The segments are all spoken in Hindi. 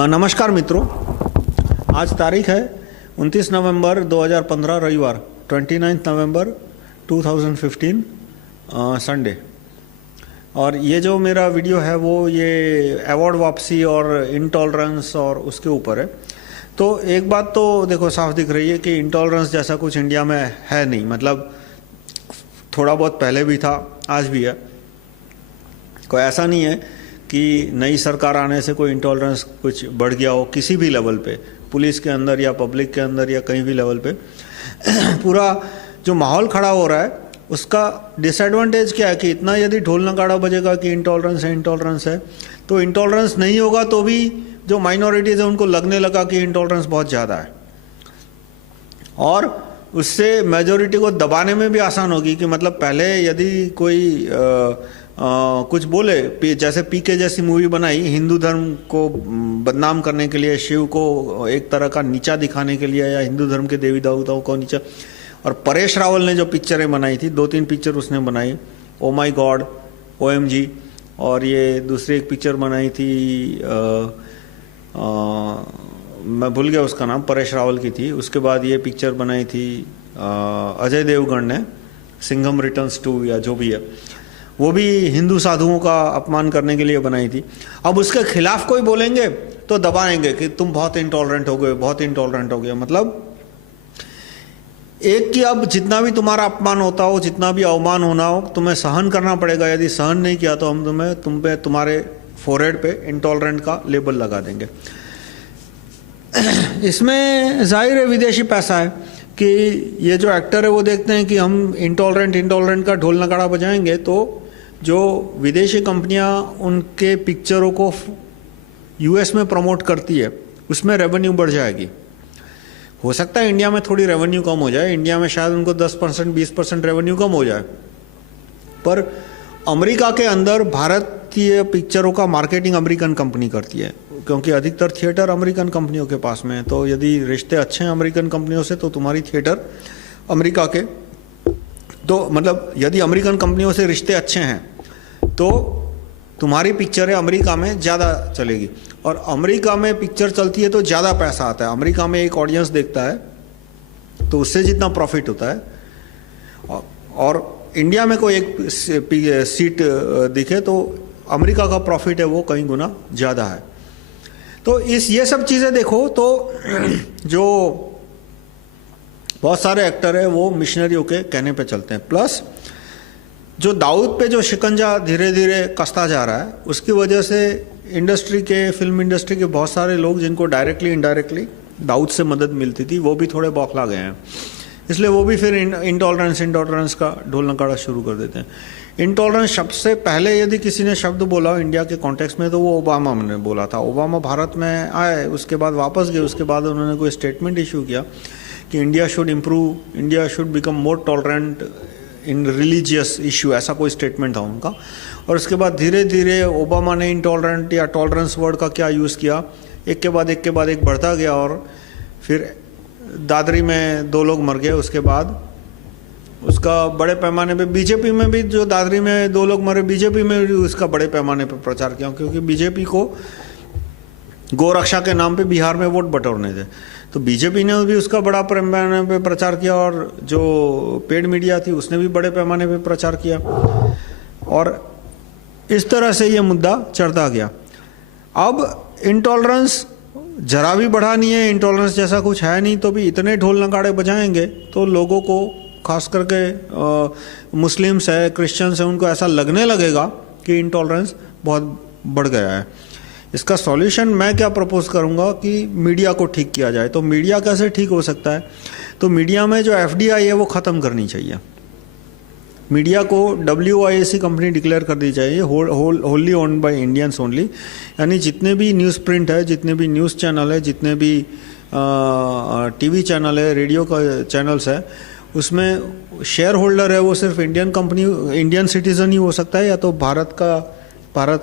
नमस्कार मित्रों, आज तारीख है 29 नवंबर 2015 रविवार 29 नवंबर 2015 संडे। और ये जो मेरा वीडियो है वो ये अवार्ड वापसी और इंटॉलरेंस और उसके ऊपर है। तो एक बात तो देखो साफ दिख रही है कि इंटॉलरेंस जैसा कुछ इंडिया में है नहीं। मतलब थोड़ा बहुत पहले भी था, आज भी है। कोई ऐसा नहीं है कि नई सरकार आने से कोई इंटॉलरेंस कुछ बढ़ गया हो किसी भी लेवल पे, पुलिस के अंदर या पब्लिक के अंदर या कहीं भी लेवल पे। पूरा जो माहौल खड़ा हो रहा है उसका डिसएडवांटेज क्या है कि इतना यदि ढोल नगाड़ा बजेगा कि इंटॉलरेंस है, तो इंटॉलरेंस नहीं होगा तो भी जो माइनॉरिटीज़ है उनको लगने लगा कि इंटॉलरेंस बहुत ज़्यादा है, और उससे मेजॉरिटी को दबाने में भी आसान होगी। कि मतलब पहले यदि कोई कुछ बोले, जैसे पीके जैसी मूवी बनाई हिंदू धर्म को बदनाम करने के लिए, शिव को एक तरह का नीचा दिखाने के लिए, या हिंदू धर्म के देवी देवताओं को नीचा। और परेश रावल ने जो पिक्चरें बनाई थी, 2-3 पिक्चर उसने बनाई, ओ माई गॉड, OMG, और ये दूसरी एक पिक्चर बनाई थी मैं भूल गया उसका नाम, परेश रावल की थी। उसके बाद ये पिक्चर बनाई थी अजय देवगन ने, सिंघम रिटर्न्स 2 या जो भी है, वो भी हिंदू साधुओं का अपमान करने के लिए बनाई थी। अब उसके खिलाफ कोई बोलेंगे तो दबाएंगे कि तुम बहुत इंटॉलरेंट हो गए। मतलब एक कि अब जितना भी तुम्हारा अपमान होता हो, जितना भी अवमान होना हो, तुम्हें सहन करना पड़ेगा। यदि सहन नहीं किया तो हम तुम्हारे फोरहेड पे इंटॉलरेंट का लेबल लगा देंगे। इसमें जाहिर है विदेशी पैसा है कि ये जो एक्टर है वो देखते हैं कि हम इंटॉलरेंट का ढोल नगाड़ा बजाएंगे तो जो विदेशी कंपनियां उनके पिक्चरों को US में प्रमोट करती है उसमें रेवेन्यू बढ़ जाएगी। हो सकता है इंडिया में थोड़ी रेवेन्यू कम हो जाए, इंडिया में शायद उनको 10% 20% रेवेन्यू कम हो जाए, पर अमेरिका के अंदर भारतीय पिक्चरों का मार्केटिंग अमेरिकन कंपनी करती है, क्योंकि अधिकतर थिएटर अमेरिकन कंपनियों के पास में है। तो यदि रिश्ते अच्छे हैं अमेरिकन कंपनियों से तो तुम्हारी थिएटर अमेरिका के, तो मतलब यदि अमेरिकन कंपनियों से रिश्ते अच्छे हैं तो तुम्हारी पिक्चरें अमेरिका में ज़्यादा चलेगी, और अमेरिका में पिक्चर चलती है तो ज़्यादा पैसा आता है। अमेरिका में एक ऑडियंस देखता है तो उससे जितना प्रॉफिट होता है, और इंडिया में कोई एक सीट दिखे तो अमेरिका का प्रॉफिट है वो कई गुना ज़्यादा है। तो ये सब चीज़ें देखो तो जो बहुत सारे एक्टर है वो मिशनरियों के कहने पे चलते हैं। प्लस जो दाऊद पे जो शिकंजा धीरे धीरे कसता जा रहा है उसकी वजह से फिल्म इंडस्ट्री के बहुत सारे लोग जिनको डायरेक्टली इनडायरेक्टली दाऊद से मदद मिलती थी वो भी थोड़े बौखला गए हैं। इसलिए वो भी फिर इंटॉलरेंस का ढोल नगाड़ा शुरू कर देते हैं। इंटॉलरेंस शब्द से पहले यदि किसी ने शब्द बोला इंडिया के कॉन्टेक्स्ट में तो वो ओबामा ने बोला था। ओबामा भारत में आए, उसके बाद वापस गए, उसके बाद उन्होंने कोई स्टेटमेंट इशू किया कि India should become more tolerant in religious issue, ऐसा कोई स्टेटमेंट था उनका। और उसके बाद धीरे धीरे ओबामा ने इंटॉलरेंट या टॉलरेंस वर्ड का क्या यूज़ किया, एक के बाद एक बढ़ता गया, और फिर दादरी में 2 लोग मर गए। उसके बाद उसका बड़े पैमाने पे बीजेपी में भी, जो दादरी में 2 लोग मरे, बीजेपी में भी उसका बड़े पैमाने पे प्रचार किया, क्योंकि बीजेपी को गोरक्षा के नाम पे बिहार में वोट बटोरने थे। तो बीजेपी ने भी उसका बड़ा पैमाने पे प्रचार किया, और जो पेड मीडिया थी उसने भी बड़े पैमाने पे प्रचार किया, और इस तरह से ये मुद्दा चढ़ता गया। अब इंटॉलरेंस जरा भी बढ़ा नहीं है, इंटॉलरेंस जैसा कुछ है नहीं, तो भी इतने ढोल नगाड़े बजाएंगे तो लोगों को, खास करके मुस्लिम्स है, क्रिश्चियंस है, उनको ऐसा लगने लगेगा कि इंटॉलरेंस बहुत बढ़ गया है। इसका सॉल्यूशन मैं क्या प्रपोज करूंगा कि मीडिया को ठीक किया जाए। तो मीडिया कैसे ठीक हो सकता है? तो मीडिया में जो FDI है वो ख़त्म करनी चाहिए। मीडिया को WIAC कंपनी डिक्लेयर कर दी चाहिए, wholly owned by Indians only. यानी जितने भी न्यूज़ प्रिंट है, जितने भी न्यूज़ चैनल है, जितने भी TV चैनल है, रेडियो का चैनल्स है, उसमें शेयर होल्डर है वो सिर्फ इंडियन सिटीज़न ही हो सकता है, या तो भारत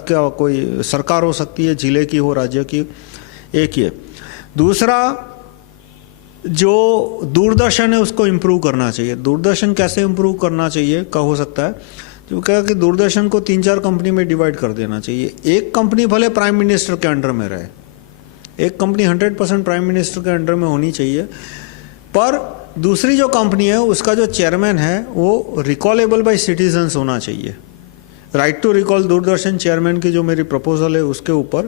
का कोई सरकार हो सकती है, जिले की हो, राज्य की, एक ही। दूसरा, जो दूरदर्शन है उसको इम्प्रूव करना चाहिए। दूरदर्शन कैसे इम्प्रूव करना चाहिए का हो सकता है, जो कहा कि दूरदर्शन को 3-4 कंपनी में डिवाइड कर देना चाहिए। एक कंपनी भले प्राइम मिनिस्टर के अंडर में रहे, एक कंपनी 100% प्राइम मिनिस्टर के अंडर में होनी चाहिए, पर दूसरी जो कंपनी है उसका जो चेयरमैन है वो रिकॉलेबल बाय सिटीजन्स होना चाहिए। Right to recall Doordarshan chairman की जो मेरी प्रपोजल है उसके ऊपर,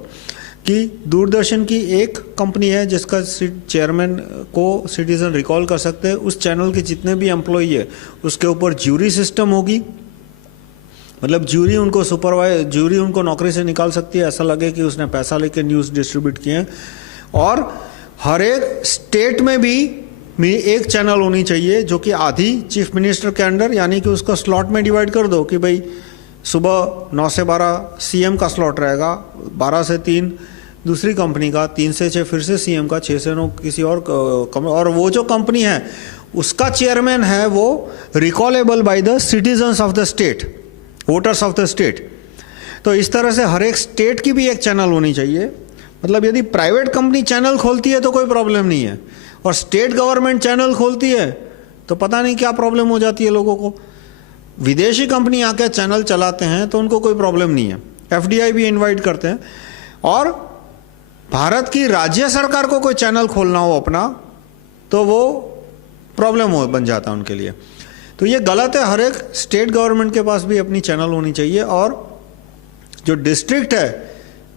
कि दूरदर्शन की एक कंपनी है जिसका चेयरमैन को सिटीजन रिकॉल कर सकते हैं, उस चैनल के जितने भी एम्प्लॉई है उसके ऊपर ज्यूरी सिस्टम होगी, मतलब ज्यूरी उनको नौकरी से निकाल सकती है, ऐसा लगे कि उसने पैसा लेके न्यूज़ डिस्ट्रीब्यूट किए हैं। और हर एक स्टेट में भी एक चैनल होनी चाहिए जो कि आधी चीफ मिनिस्टर के अंडर, यानी कि उसको स्लॉट में डिवाइड कर दो कि भाई सुबह 9 से 12 सीएम का स्लॉट रहेगा, 12 से 3 दूसरी कंपनी का, 3 से 6 फिर से सीएम का, 6 से 9 किसी और वो जो कंपनी है उसका चेयरमैन है वो recallable by the citizens of the state, voters of the state. तो इस तरह से हर एक स्टेट की भी एक चैनल होनी चाहिए। मतलब यदि प्राइवेट कंपनी चैनल खोलती है तो कोई प्रॉब्लम नहीं है, और स्टेट गवर्नमेंट चैनल खोलती है तो पता नहीं क्या प्रॉब्लम हो जाती है लोगों को। विदेशी कंपनी आके चैनल चलाते हैं तो उनको कोई प्रॉब्लम नहीं है, एफडीआई भी इनवाइट करते हैं। और भारत की राज्य सरकार को कोई चैनल खोलना हो अपना तो वो प्रॉब्लम बन जाता है उनके लिए। तो ये गलत है, हर एक स्टेट गवर्नमेंट के पास भी अपनी चैनल होनी चाहिए। और जो डिस्ट्रिक्ट है,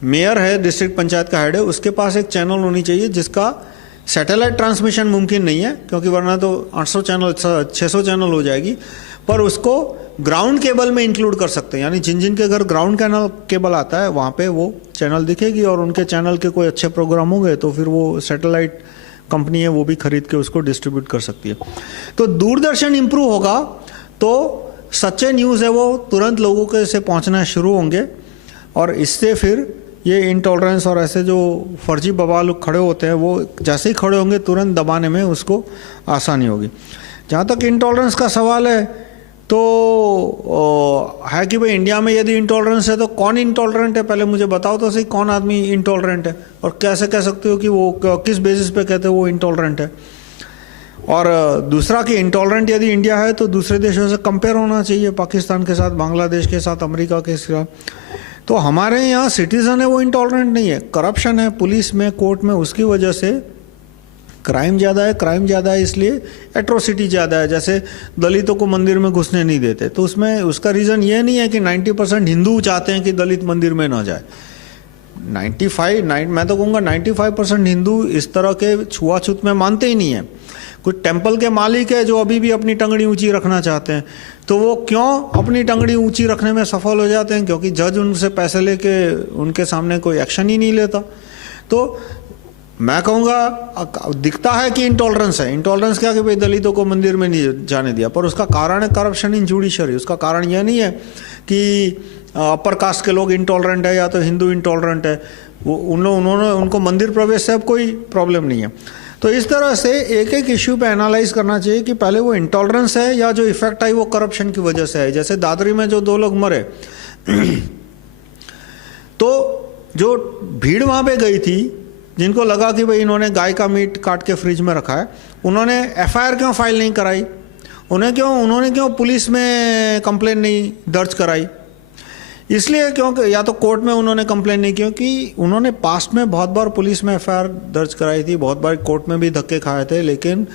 मेयर है, डिस्ट्रिक्ट पंचायत का हेड है, उसके पास एक चैनल होनी चाहिए जिसका सैटेलाइट ट्रांसमिशन मुमकिन नहीं है, क्योंकि वरना तो 800 चैनल 600 चैनल हो जाएगी, पर उसको ग्राउंड केबल में इंक्लूड कर सकते हैं। यानी जिन जिन के घर ग्राउंड केबल आता है वहाँ पे वो चैनल दिखेगी, और उनके चैनल के कोई अच्छे प्रोग्राम होंगे तो फिर वो सैटेलाइट कंपनी है वो भी खरीद के उसको डिस्ट्रीब्यूट कर सकती है। तो दूरदर्शन इंप्रूव होगा तो सच्चे न्यूज़ है वो तुरंत लोगों के से पहुँचना शुरू होंगे, और इससे फिर ये इंटॉलरेंस और ऐसे जो फर्जी बवाल खड़े होते हैं वो जैसे ही खड़े होंगे तुरंत दबाने में उसको आसानी होगी। जहाँ तक इंटॉलरेंस का सवाल है तो है कि भाई इंडिया में यदि इंटॉलरेंस है तो कौन इंटॉलरेंट है, पहले मुझे बताओ तो सही कौन आदमी इंटॉलरेंट है, और कैसे कह सकते हो कि वो किस बेसिस पे कहते हो वो इंटॉलरेंट है। और दूसरा कि इंटॉलरेंट यदि इंडिया है तो दूसरे देशों से कंपेयर होना चाहिए, पाकिस्तान के साथ, बांग्लादेश के साथ, अमेरिका के साथ। तो हमारे यहाँ सिटीजन है वो इंटॉलरेंट नहीं है, करप्शन है पुलिस में, कोर्ट में, उसकी वजह से क्राइम ज़्यादा है। क्राइम ज़्यादा है इसलिए एट्रोसिटी ज़्यादा है, जैसे दलितों को मंदिर में घुसने नहीं देते, तो उसमें उसका रीज़न ये नहीं है कि 90% हिंदू चाहते हैं कि दलित मंदिर में ना जाए। मैं तो कहूँगा 95% हिंदू इस तरह के छुआछूत में मानते ही नहीं है। कुछ टेम्पल के मालिक है जो अभी भी अपनी टंगड़ी ऊंची रखना चाहते हैं, तो वो क्यों अपनी टंगड़ी ऊंची रखने में सफल हो जाते हैं? क्योंकि जज उनसे पैसे लेके उनके सामने कोई एक्शन ही नहीं लेता। तो मैं कहूँगा दिखता है कि इंटॉलरेंस है। इंटॉलरेंस क्या कि भाई दलितों को मंदिर में नहीं जाने दिया, पर उसका कारण है करप्शन इन जुडिशरी। उसका कारण यह नहीं है कि अपर कास्ट के लोग इंटॉलरेंट है या तो हिंदू इंटॉलरेंट है, वो उन्होंने उनको मंदिर प्रवेश से अब कोई प्रॉब्लम नहीं है। तो इस तरह से एक एक इश्यू पे एनालाइज करना चाहिए कि पहले वो इंटॉलरेंस है या जो इफेक्ट आई वो करप्शन की वजह से है। जैसे दादरी में जो 2 लोग मरे तो जो भीड़ वहाँ पे गई थी, जिनको लगा कि भाई इन्होंने गाय का मीट काट के फ्रिज में रखा है, उन्होंने एफआईआर क्यों फाइल नहीं कराई? उन्होंने क्यों पुलिस में कंप्लेन नहीं दर्ज कराई? इसलिए क्योंकि या तो कोर्ट में उन्होंने कंप्लेन नहीं, क्योंकि उन्होंने पास्ट में बहुत बार पुलिस में एफआईआर दर्ज कराई थी, बहुत बार कोर्ट में भी धक्के खाए थे, लेकिन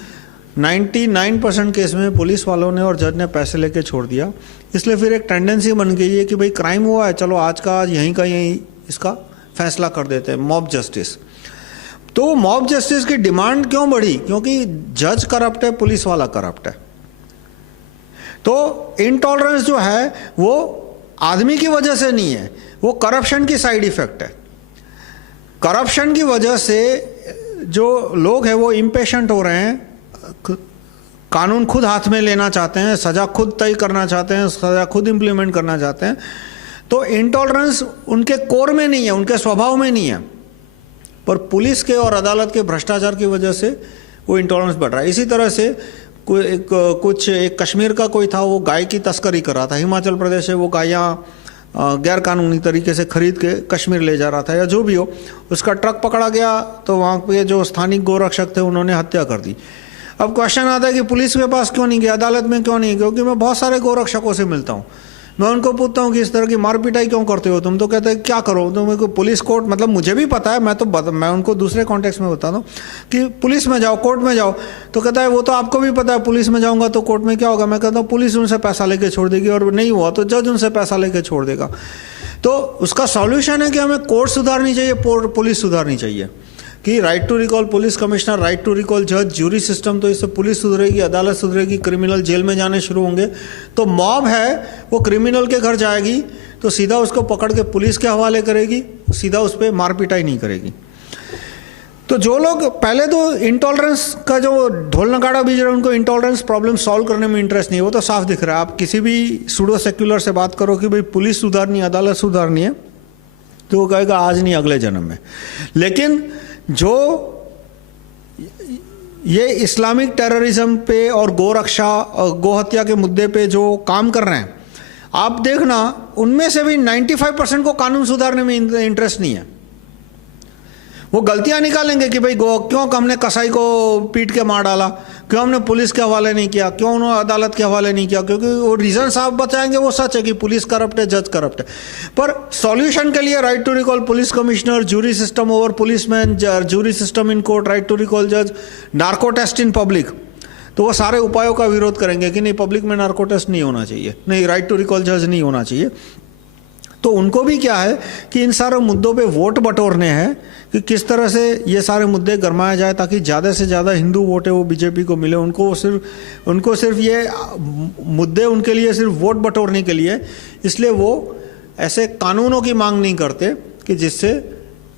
99% केस में पुलिस वालों ने और जज ने पैसे लेके छोड़ दिया। इसलिए फिर एक टेंडेंसी बन गई है कि भाई क्राइम हुआ है, चलो आज का आज यहीं का यहीं इसका फैसला कर देते हैं, मॉब जस्टिस। तो मॉब जस्टिस की डिमांड क्यों बढ़ी? क्योंकि जज करप्ट है, पुलिस वाला करप्ट है। तो इंटॉलरेंस जो है वो आदमी की वजह से नहीं है, वो करप्शन की साइड इफेक्ट है। करप्शन की वजह से जो लोग हैं वो इम्पेशेंट हो रहे हैं, कानून खुद हाथ में लेना चाहते हैं, सजा खुद तय करना चाहते हैं, सजा खुद इम्प्लीमेंट करना चाहते हैं। तो इंटॉलरेंस उनके कोर में नहीं है, उनके स्वभाव में नहीं है, पर पुलिस के और अदालत के भ्रष्टाचार की वजह से वो इंटॉलरेंस बढ़ रहा है। इसी तरह से एक कश्मीर का कोई था, वो गाय की तस्करी कर रहा था, हिमाचल प्रदेश से वो गायें गैर कानूनी तरीके से खरीद के कश्मीर ले जा रहा था या जो भी हो, उसका ट्रक पकड़ा गया तो वहाँ पे जो स्थानिक गोरक्षक थे उन्होंने हत्या कर दी। अब क्वेश्चन आता है कि पुलिस के पास क्यों नहीं गया, अदालत में क्यों नहीं? क्योंकि मैं बहुत सारे गोरक्षकों से मिलता हूँ, मैं उनको पूछता हूँ कि इस तरह की मार पिटाई क्यों करते हो तुम, तो कहते हैं क्या करो, तो मेरे को पुलिस कोर्ट, मतलब मुझे भी पता है, मैं उनको दूसरे कॉन्टेक्स्ट में बताता हूँ कि पुलिस में जाओ, कोर्ट में जाओ, तो कहता है वो तो आपको भी पता है, पुलिस में जाऊँगा तो कोर्ट में क्या होगा। मैं कहता हूँ पुलिस उनसे पैसा लेके छोड़ देगी, और नहीं हुआ तो जज उनसे पैसा लेके छोड़ देगा। तो उसका सॉल्यूशन है कि हमें कोर्ट सुधारनी चाहिए, पुलिस सुधारनी चाहिए, कि right to recall police commissioner, right to recall जज, ज्यूरी सिस्टम, तो इससे पुलिस सुधरेगी, अदालत सुधरेगी, क्रिमिनल जेल में जाने शुरू होंगे। तो मॉब है वो क्रिमिनल के घर जाएगी तो सीधा उसको पकड़ के पुलिस के हवाले करेगी, सीधा उस पर मार पिटाई नहीं करेगी। तो जो लोग पहले तो इंटॉलरेंस का जो ढोल नगाड़ा बीज रहे हैं, उनको इंटॉलरेंस प्रॉब्लम सॉल्व करने में इंटरेस्ट नहीं है, वो तो साफ दिख रहा है। आप किसी भी सूडो सेक्युलर से बात करो कि भाई पुलिस सुधारनी है, अदालत सुधारनी है, तो वो कहेगा आज नहीं अगले जन्म में। लेकिन जो ये इस्लामिक टेररिज्म पे और गोरक्षा और गोहत्या के मुद्दे पे जो काम कर रहे हैं, आप देखना उनमें से भी 95% को कानून सुधारने में इंटरेस्ट नहीं है। वो गलतियां निकालेंगे कि भाई क्यों हमने कसाई को पीट के मार डाला, क्यों हमने पुलिस के हवाले नहीं किया, क्यों उन्होंने अदालत के हवाले नहीं किया, क्योंकि वो रीजन साफ बताएंगे, वो सच है कि पुलिस करप्ट है, जज करप्ट है। पर सॉल्यूशन के लिए right to recall police commissioner, jury system over policeman, jury system in court, right to recall जज, नार्को टेस्ट इन पब्लिक, तो वो सारे उपायों का विरोध करेंगे कि नहीं पब्लिक में नार्को टेस्ट नहीं होना चाहिए, नहीं राइट टू रिकॉल जज नहीं होना चाहिए। तो उनको भी क्या है कि इन सारे मुद्दों पे वोट बटोरने हैं कि किस तरह से ये सारे मुद्दे गरमाया जाए ताकि ज़्यादा से ज़्यादा हिंदू वोट है वो बीजेपी को मिले। उनको सिर्फ ये मुद्दे उनके लिए सिर्फ वोट बटोरने के लिए, इसलिए वो ऐसे कानूनों की मांग नहीं करते कि जिससे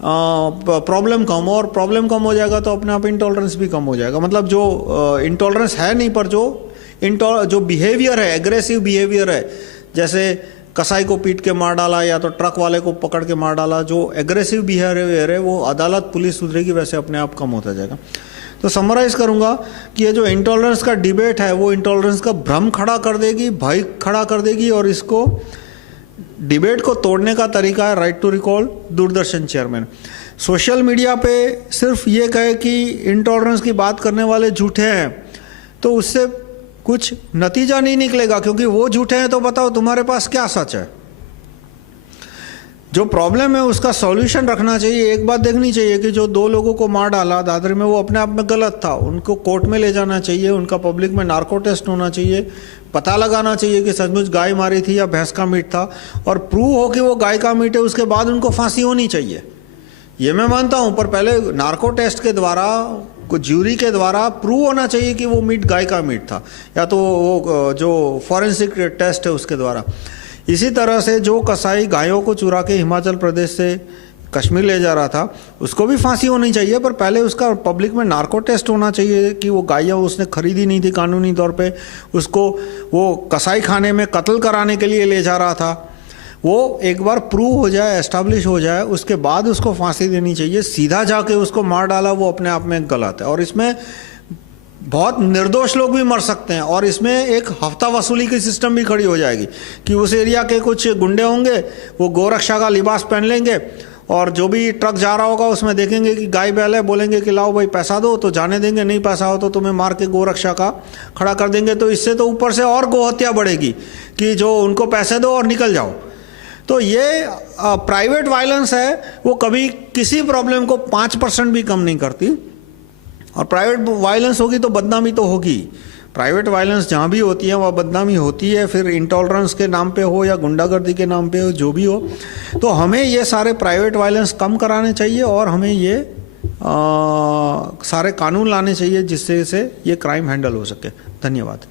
प्रॉब्लम कम हो, और प्रॉब्लम कम हो जाएगा तो अपने आप इंटॉलरेंस भी कम हो जाएगा। मतलब जो इंटॉलरेंस है नहीं, पर जो बिहेवियर है, एग्रेसिव बिहेवियर है, जैसे कसाई को पीट के मार डाला या तो ट्रक वाले को पकड़ के मार डाला, जो एग्रेसिव बिहेवियर है वो अदालत पुलिस सुधरेगी, वैसे अपने आप कम होता जाएगा। तो समराइज करूंगा कि ये जो इंटॉलरेंस का डिबेट है वो इंटॉलरेंस का भ्रम खड़ा कर देगी, भय खड़ा कर देगी, और इसको डिबेट को तोड़ने का तरीका है right to recall Doordarshan chairman. Social media पे सिर्फ ये कहे कि इंटॉलरेंस की बात करने वाले झूठे हैं, तो उससे कुछ नतीजा नहीं निकलेगा, क्योंकि वो झूठे हैं। तो बताओ तुम्हारे पास क्या सच है। जो प्रॉब्लम है उसका सॉल्यूशन रखना चाहिए। एक बात देखनी चाहिए कि जो 2 लोगों को मार डाला दादरी में, वो अपने आप में गलत था, उनको कोर्ट में ले जाना चाहिए, उनका पब्लिक में नार्को टेस्ट होना चाहिए, पता लगाना चाहिए कि सचमुच गाय मारी थी या भैंस का मीट था, और प्रूव हो कि वो गाय का मीट है, उसके बाद उनको फांसी होनी चाहिए। ये मैं मानता हूँ, पर पहले नार्को टेस्ट के द्वारा, ज्यूरी के द्वारा प्रूव होना चाहिए कि वो मीट गाय का मीट था, या तो वो जो फॉरेंसिक टेस्ट है उसके द्वारा। इसी तरह से जो कसाई गायों को चुरा के हिमाचल प्रदेश से कश्मीर ले जा रहा था, उसको भी फांसी होनी चाहिए, पर पहले उसका पब्लिक में नार्को टेस्ट होना चाहिए कि वो गायें उसने खरीदी नहीं थी कानूनी तौर पे, उसको वो कसाई खाने में कत्ल कराने के लिए ले जा रहा था। वो एक बार प्रूव हो जाए, एस्टैब्लिश हो जाए, उसके बाद उसको फांसी देनी चाहिए। सीधा जाके उसको मार डाला, वो अपने आप में गलत है, और इसमें बहुत निर्दोष लोग भी मर सकते हैं। और इसमें एक हफ्ता वसूली की सिस्टम भी खड़ी हो जाएगी कि उस एरिया के कुछ गुंडे होंगे, वो गोरक्षा का लिबास पहन लेंगे, और जो भी ट्रक जा रहा होगा उसमें देखेंगे कि गाय बैल है, बोलेंगे कि लाओ भाई पैसा दो, तो जाने देंगे, नहीं पैसा हो तो तुम्हें मार के गोरक्षा का खड़ा कर देंगे। तो इससे तो ऊपर से और गोहत्या बढ़ेगी कि जो उनको पैसे दो और निकल जाओ। तो ये प्राइवेट वायलेंस है, वो कभी किसी प्रॉब्लम को 5% भी कम नहीं करती, और प्राइवेट वायलेंस होगी तो बदनामी तो होगी। प्राइवेट वायलेंस जहाँ भी होती है वहाँ बदनामी होती है, फिर इंटॉलरेंस के नाम पे हो या गुंडागर्दी के नाम पे हो, जो भी हो। तो हमें ये सारे प्राइवेट वायलेंस कम कराने चाहिए, और हमें ये सारे कानून लाने चाहिए जिससे से ये क्राइम हैंडल हो सके। धन्यवाद।